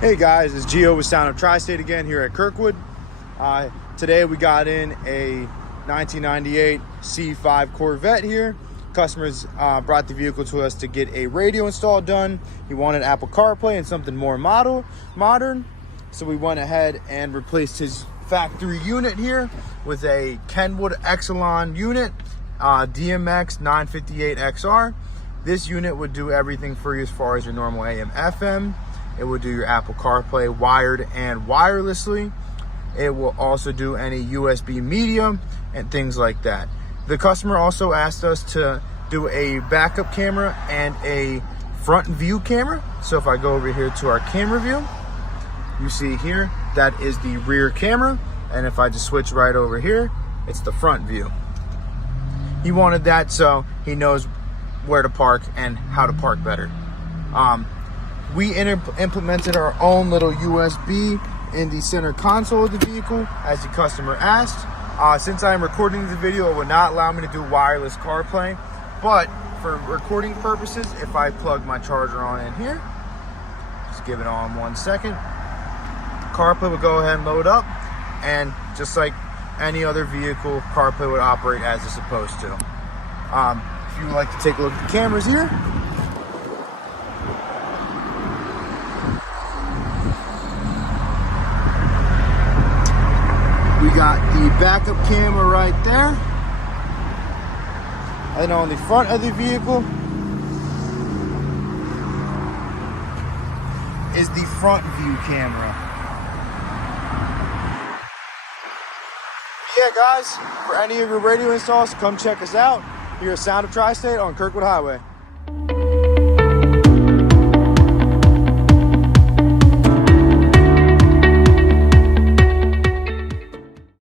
Hey guys, it's Gio with Sound of Tri-State again here at Kirkwood. Today we got in a 1998 C5 Corvette here. Customers brought the vehicle to us to get a radio install done. He wanted Apple CarPlay and something more modern. So we went ahead and replaced his factory unit here with a Kenwood Excelon unit, DMX958XR. This unit would do everything for you as far as your normal AM, FM. It will do your Apple CarPlay wired and wirelessly. It will also do any USB media and things like that. The customer also asked us to do a backup camera and a front view camera. So if I go over here to our camera view, you see here, that is the rear camera. And if I just switch right over here, it's the front view. He wanted that so he knows where to park and how to park better. We implemented our own little USB in the center console of the vehicle, as the customer asked. Since I am recording the video, it would not allow me to do wireless CarPlay, but for recording purposes, if I plug my charger on in here, just give it on 1 second, CarPlay will go ahead and load up, and just like any other vehicle, CarPlay would operate as it's supposed to. If you would like to take a look at the cameras here, we got the backup camera right there. And on the front of the vehicle is the front view camera. Yeah, guys, for any of your radio installs, come check us out here at Sound of Tri-State on Kirkwood Highway.